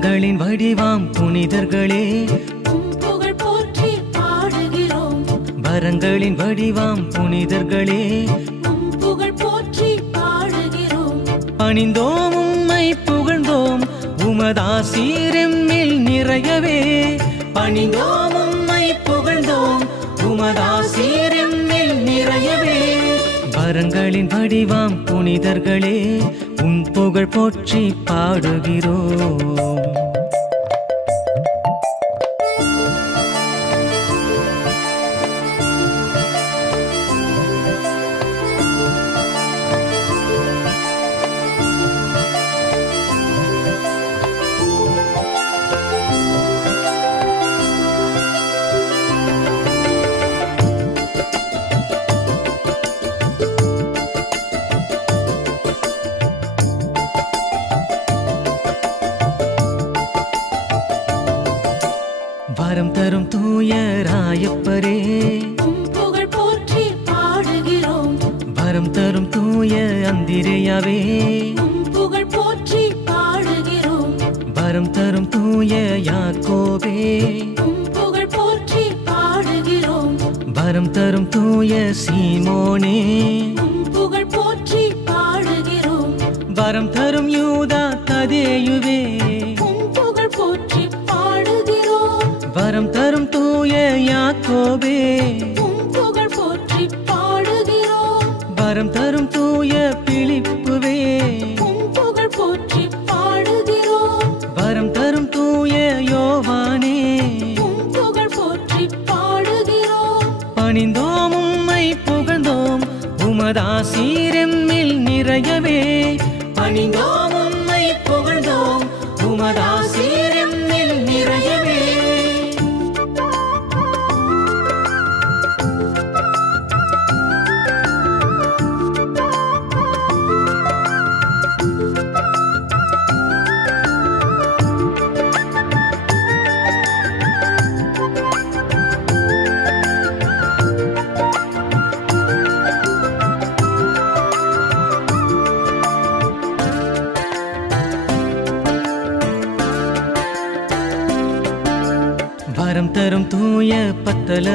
வரங்களின் வடிவாம் புனிதர்களே. புகழ் போற்றி பாடுகிறோம். வரங்களின் வடிவாம் புனிதர்களே. புகழ் போற்றி பாடுகிறோம். பணிந்தோம் உம்மை புகழ்ந்தோம். உமதாசீரெம்மில் நிறையவே. பணிந்தோம் உம்மை புகழ்ந்தோம். உமதாசீரெம்மில் நிறையவே. வரங்களின் வடிவாம் புனிதர்களே. உன் புகழ் போற்றி பாடுகிறோம். ராயப்பரே உம் புகழ் போற்றி பாடுகிறோம். வரம் தரும் தூய அந்திரையாவே. புகழ் போற்றி பாடுகிறோம். வரம் தரும் தூய யாக்கோபே. உம் புகழ் போற்றி பாடுகிறோம். வரம் தரும் தூய சீமோனே. புகழ் போற்றி பாடுகிறோம். வரம் தரும் யூதா ததேயுவே வரம் தரும் தூய யாக்கோபே. புகழ் போற்றி பாடுகிறோம். வரம் தரும் தூய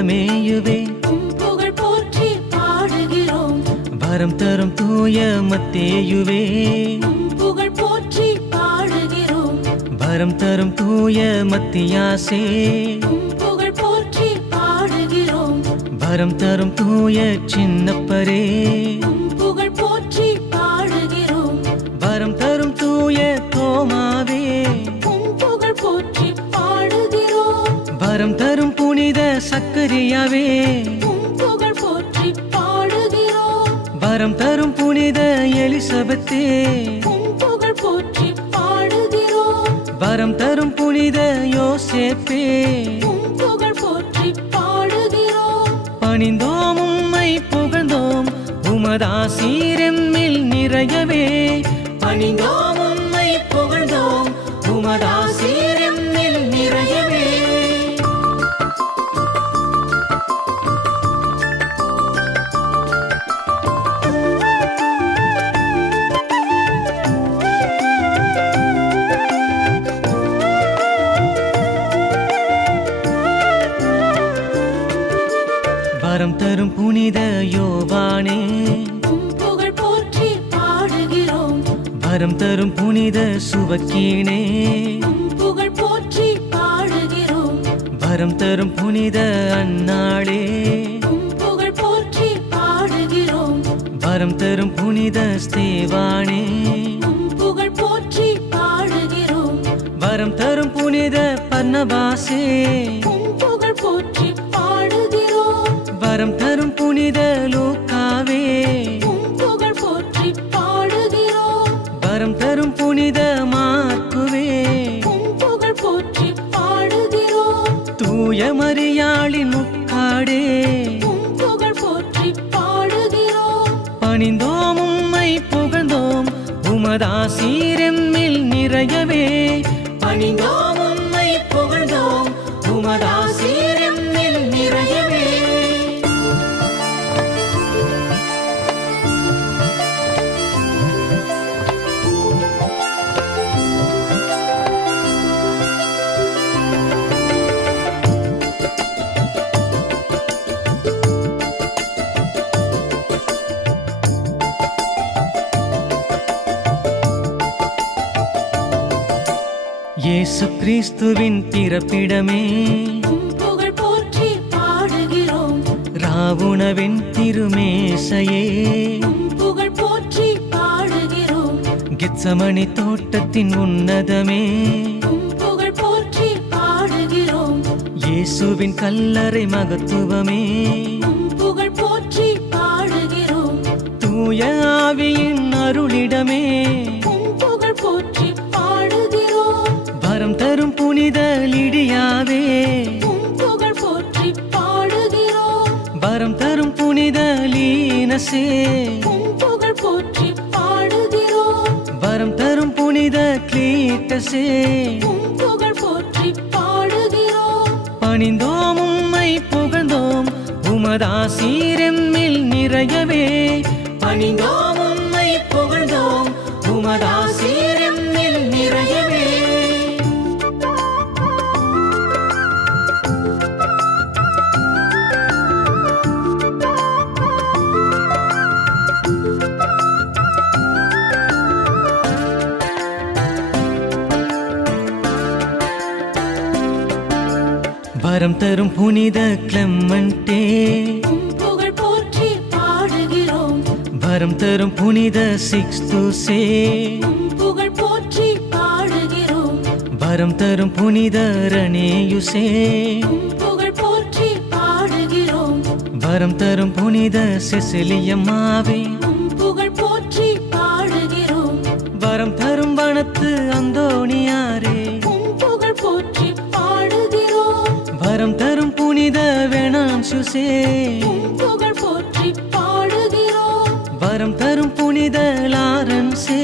உம் புகழ் போற்றி பாடுகிறோம். வரம் தரும் தூய மத்தேயுவே. புகழ் போற்றி பாடுகிறோம். வரம் தரும் தூய மத்தியாசே. புகழ் போற்றி பாடுகிறோம். வரம் தரும் தூய சின்னப்பரே. புகழ் போற்றி பாடுகிறோம். வரம் தரும் தூய தோமாவே உம் புகழ் போற்றி பாடுகிறோம். வரம் தரும் புனித எலிசபெத்தே. புகழ் போற்றி பாடுகிறோம். வரம் தரும் புனித யோசேப்பே. புகழ் போற்றி பாடுகிறோம். பணிந்தோம் உம்மை புகழ்ந்தோம். உமதாசீரெம்மில் நிறையவே. பணிந்தோம் தரும் புனித யோவானே. புகழ் போற்றி பாடுகிறோம். வரம் தரும் புனித சுவக்கீனே. புகழ் போற்றி பாடுகிறோம். வரம் தரும் புனித அன்னாளே. புகழ் போற்றி பாடுகிறோம். வரம் தரும் புனித ஸ்தேவானே. புகழ் போற்றி பாடுகிறோம். வரம் தரும் புனித போற்றி அதிகாரம் தரும் புனிதலோ கிறிஸ்துவின் பிறப்பிடமே. புகழ் போற்றி பாடுகிறோம். ராவுணவின் திருமேசையே. புகழ் போற்றி பாடுகிறோம். கெத்சமணி தோட்டத்தின் உன்னதமே. புகழ் போற்றி பாடுகிறோம். இயேசுவின் கல்லறை மகத்துவமே. புகழ் போற்றி பாடுகிறோம். தூய ஆவியின் அருளிடமே. தரும் புனித லிடியாவே உம் புகழ் போற்றி பாடுகிறோம். வரம் தரும் புனித லீனசே உம் புகழ் போற்றி பாடுகிறோம். வரம் தரும் புனித கிளீட்டசே புகழ் போற்றி பாடுகிறோம். பணிந்தோம் உம்மை புகழ்ந்தோம். உமதாசீரெம்மில் நிறையவே. பணிந்தோம் உம்மை புகழ்ந்தோம். உமதாசீரெம்மில் வரம் தரும் புனித கிளம்மண்டே. உம் புகழ் போற்றி பாடுகிறோம். வரம் தரும் புனித சிக்ஸ்துசே. உம் புகழ் போற்றி பாடுகிறோம். வரம் தரும் புனித ரணேயுசே. புகழ் போற்றி பாடுகிறோம். வரம் தரும் புனித செசிலியம்மாவே. புகழ் போற்றி பாடுகிறோம். வரம் தரும் வனத்து அந்தோணியாரே. உம் புகழ் போற்றி பாடுகிறோம். வரம் தரும் புனித லாரன்சே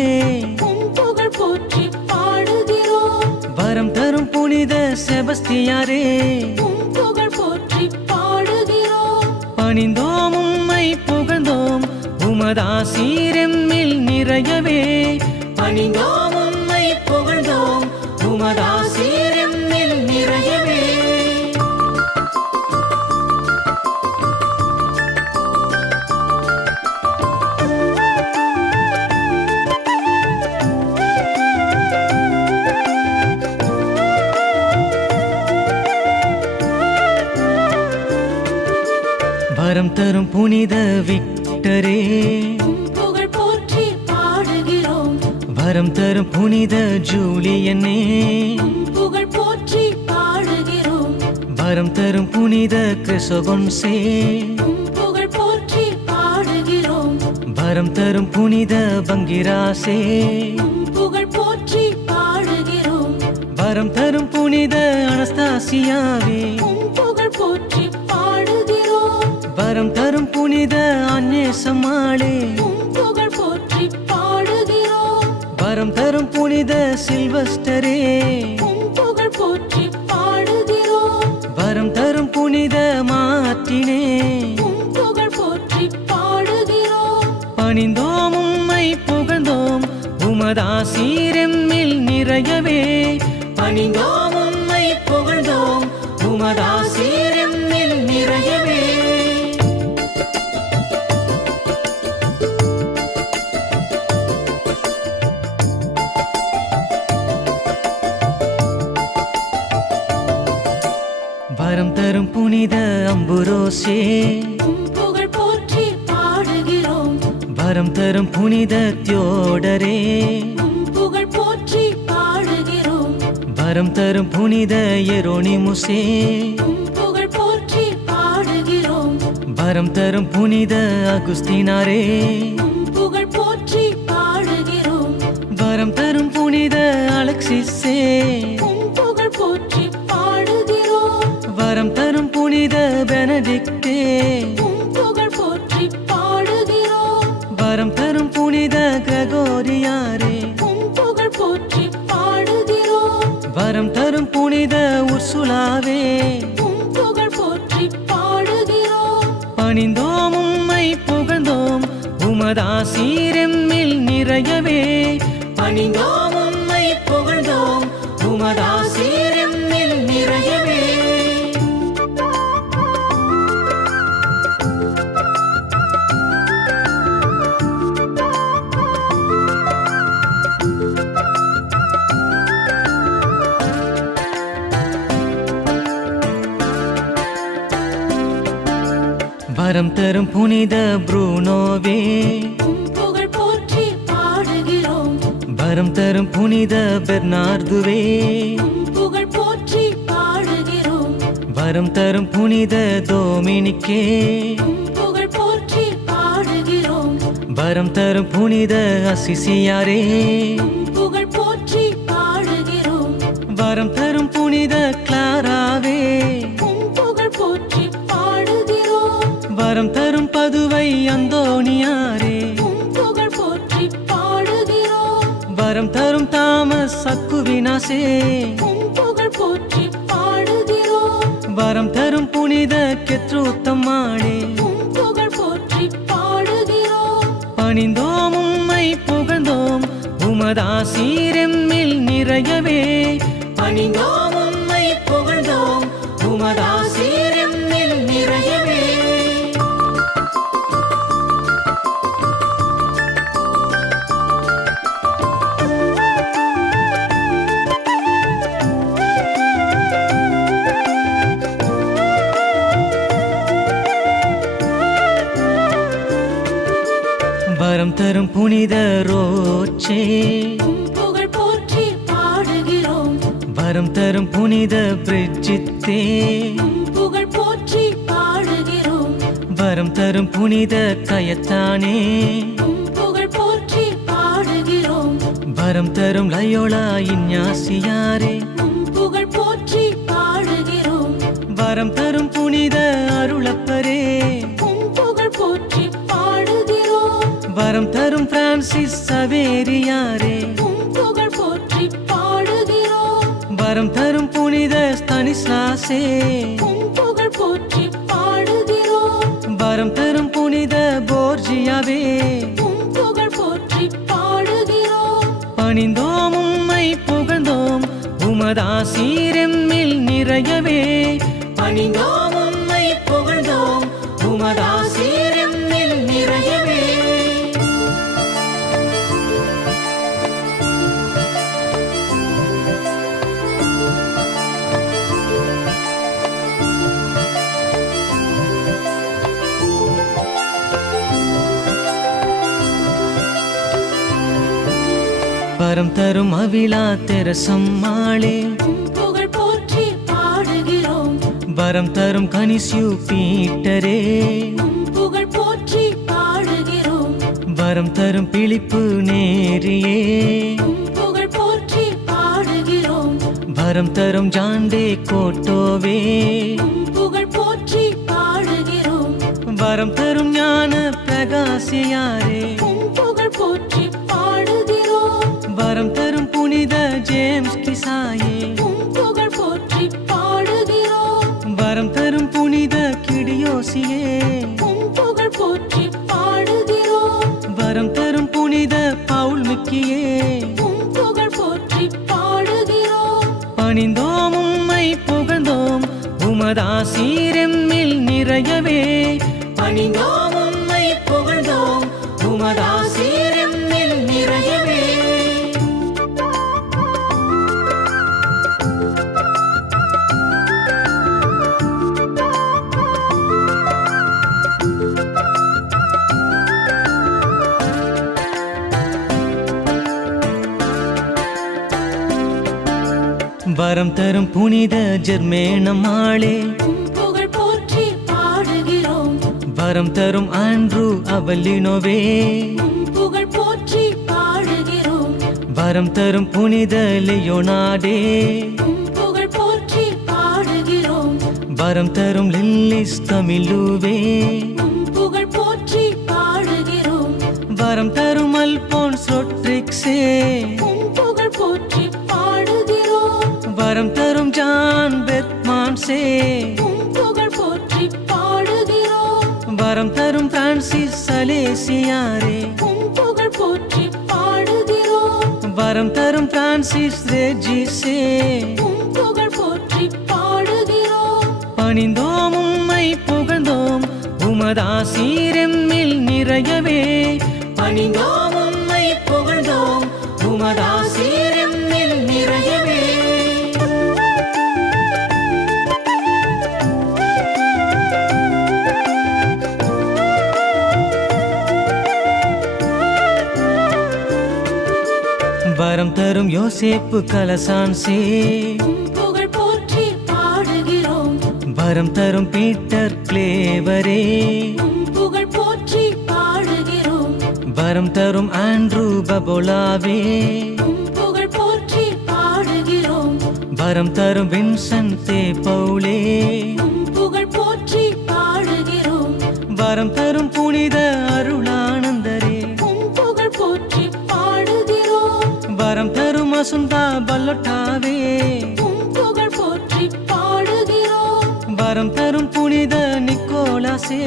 புகழ் போற்றி பாடுகிறோம். வரம் தரும் புனித செபஸ்தியாரே. புகழ் போற்றி பாடுகிறோம். பணிந்தோம் உம்மை புகழ்ந்தோம். உமதாசீரெம்மில் நிறையவே. பணிந்தோம் உம்மை புகழ்ந்தோம். உமதாசீரெம்மில் புனித விக்டரே. புகழ் போற்றி பாடுகிறோம். வரம் தரும் புனித ஜூலியனே. புகழ் போற்றி பாடுகிறோம். வரம் தரும் புனித கிறிசோகொன்சே புகழ் போற்றி பாடுகிறோம். வரம் தரும் புனித பங்கிராசே. புகழ் போற்றி பாடுகிறோம். வரம் தரும் புனித அனஸ்தாசியாவே. புகழ் போற்றி பாடுகிறோம். வரம் தரும் புனித அந்நேசமாளே புகழ் போற்றி பாடுகிறோம். வரம் தரும் புனித சில்வஸ்டரே புகழ் போற்றி பாடுகிறோம். வரம் தரும் புனித மாற்றினே உம் புகழ் போற்றி பாடுகிறோம். பணிந்தோம் உம்மை புகழ்ந்தோம். உமதாசீரெம்மில் நிறையவே. பணிந்தோம் உம்மை புகழ்ந்தோம். உமதாசீரெம்மில் வரம் தரும் புனித அம்புரோசே. புகழ் போற்றி பாடுகிறோம். வரம் தரும் புனித தியோடரே. புகழ் போற்றி பாடுகிறோம். வரம் தரும் புனித எரோனிமுசே. புகழ் போற்றி பாடுகிறோம். வரம் தரும் புனித அகுஸ்தினாரே. புகழ் போற்றி பாடுகிறோம். வரம் தரும் புனித அலெக்சிஸே. உம் புகழ் போற்றி பாடுகிறோம். வரம் தரும் புனித உர்சுலாவே. புகழ் போற்றி பாடுகிறோம். பணிந்தோம் உம்மை புகழ்ந்தோம். உமதாசீரெம்மில் நிறையவே. பணிந்தோம் உம்மை புகழ்ந்தோம். உமதாசீரெம்மில் வரம் தரும் புனித ப்ரூனோவே. புகழ் போற்றி பாடுகிறோம். வரம் தரும் புனித பெர்னார்துவே. புகழ் போற்றி பாடுகிறோம். வரம் தரும் புனித தோமினிக்கே. புகழ் போற்றி பாடுகிறோம். வரம் தரும் புனித அசிசியாரே. புகழ் போற்றி பாடுகிறோம். வரம் தரும் புனித கிளாராவே. வரம் தரும் பதுவை அந்தோணியாரே. புகழ் போற்றி பாடுகிறோம். வரம் தரும் தாமஸ் சக்குவினாசே புகழ் போற்றி பாடுகிறோம். வரம் தரும் புனித கெத்ரூத்தம்மாளே. புகழ் போற்றி பாடுகிறோம். பணிந்தோம் உம்மை புகழ்ந்தோம். உமதாசீரெம்மில் நிறையவே. பணிந்தோம் தரும் புனித ரோச்சே. உம் புகழ் போற்றி பாடுகிறோம். வரம் தரும் புனித பிரிஜித்தே உம் புகழ் போற்றி பாடுகிறோம். வரம் தரும் புனித கயத்தானே. புகழ் போற்றி பாடுகிறோம். வரம் தரும் லயோலா இஞ்ஞாசியாரே உம் புகழ் போற்றி பாடுகிறோம். வரம் தரும் புனித அருளப்பரே. வரம் தரும் பிரான்சிஸ் சவேரியாரே. புகழ் போற்றி பாடுகிறோம். வரம் தரும் புனித ஸ்தனிஸ்லாசே. புகழ் போற்றி பாடுகிறோம். வரம் தரும் புனித போர்ஜியாவே. புகழ் போற்றி பாடுகிறோம். பணிந்தோம் உம்மை புகழ்ந்தோம். உமதாசீரெம்மில் நிறையவே. பணிந்தோம் வரம் தரும் அவிழா தெரசம்மாளே புகழ் போற்றி பாடுகிறோம். வரம் தரும் கனிசியு பீட்டரே. புகழ் போற்றி பாடுகிறோம். வரம் தரும் பிழிப்பு நேரியே. புகழ் போற்றி பாடுகிறோம். வரம் தரும் ஜாண்டே கோட்டோவே. புகழ் போற்றி பாடுகிறோம். வரம் தரும் ஞான பிரகாசியாரே. ஜேம்ஸ் கிசாயே. புகழ் போற்றி பாடுகிறோம். வரம் தரும் புனித கிடியோசியே. புகழ் போற்றி பாடுகிறோம். வரம் தரும் புனித பவுல் மிக்கியே. புகழ் போற்றி பாடுகிறோம். பணிந்தோம் உம்மை புகழ்ந்தோம். உமதாசீரெம்மில் நிறையவே. பணிந்தோம் உம்மை புகழ்ந்தோம். உமதாசீரெம்மில் வரம் தரும் புனித ஜெர்மேனமாளே உம் புகழ் போற்றி பாடுகிறோம். வரம் தரும் ஆண்ட்ரூ அவலினோவே புகழ் போற்றி பாடுகிறோம். வரம் தரும் புனித லியோனாடே. புகழ் போற்றி பாடுகிறோம். வரம் தரும் லில்லிஸ் தமிழுவே. புகழ் போற்றி பாடுகிறோம். வரம் தரும் அல்போன்ஸ் ரொட்ரிக்ஸே. வரம் தரும் ஜான் பெத்மான்சே புகழ் போற்றி பாடுகிறோம் வரம் தரும் பிரான்சிஸ் சலேசியாரே புகழ் போற்றி பாடுகிறோம் வரம் தரும் பிரான்சிஸ் ரெஜிசே புகழ் போற்றி பாடுகிறோம் பணிந்தோம் உம்மை புகழ்ந்தோம். உமதாசீரெம்மில் நிறையவே. பணிந்தோம் உம்மை புகழ்ந்தோம். உமதாசீரெம்மில் வரம் தரும் யோசேப்பு கலசான்சே. புகழ் போற்றி பாடுகிறோம். வரம் தரும் பீட்டர் கிளேவரே. புகழ் போற்றி பாடுகிறோம். வரம் தரும் ஆண்ட்ரூ பபோலாவே. புகழ் போற்றி பாடுகிறோம். வரம் தரும் வின்சென்டே பவுலே. உம் புகழ் போற்றி பாடுகிறோம். வரம் தரும் புனித அசுந்தா பல்லொட்டாவே. புகழ் போற்றி பாடுகிறோம். வரம் தரும் புனித நிக்கோலாசே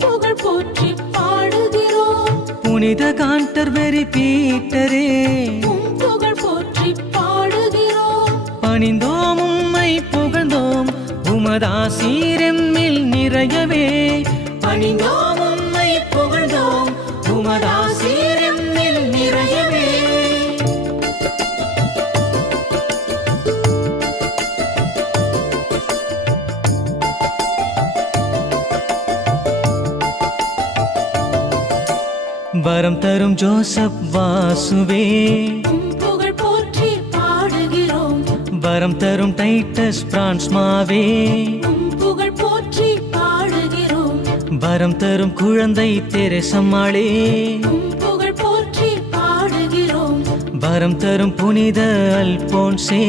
புகழ் போற்றி பாடுகிறோம். புனித காண்டர்பெரி பீட்டரே. உம் புகழ் போற்றி பாடுகிறோம். பணிந்தோம் உம்மை புகழ்ந்தோம் உமதாசீரெம்மில் நிறையவே. பணிந்தோம் உம்மை புகழ்ந்தோம் உமதாசீரெம்மில் வரம் தரும் ஜோசப் வாசுவே. புகழ் போற்றி பாடுகிறோம். வரம் தரும் டைட்டஸ் பிரான்ஸ் மாவே. உம் புகழ் போற்றி பாடுகிறோம். வரம் தரும் குழந்தை தெரசம்மாளே. புகழ் போற்றி பாடுகிறோம். வரம் தரும் புனித அல்போன்சே.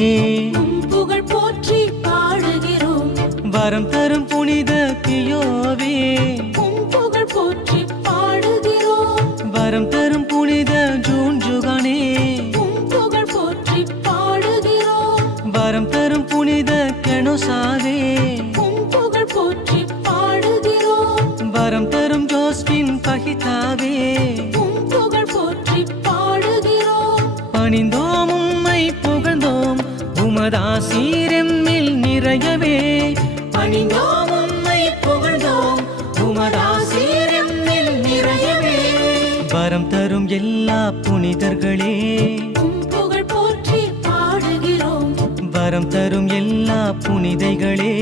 புகழ் போற்றி பாடுகிறோம். வரம் தரும் உம் புகழ் போற்றி பாடுகிறோம். வரம் தரும் ஜோஸ்பின் பகிதாவே புகழ் போற்றி பாடுகிறோம். பணிந்தோம் உம்மை புகழ்ந்தோம். உமதாசீரெம்மில் நிறையவே. பணிந்தோம் உம்மை புகழ்ந்தோம். உமதாசீரெம்மில் நிறையவே. வரம் தரும் எல்லா புனிதர்களே. புகழ் போற்றி பாடுகிறோம். வரம் தரும் புனிதைகளே.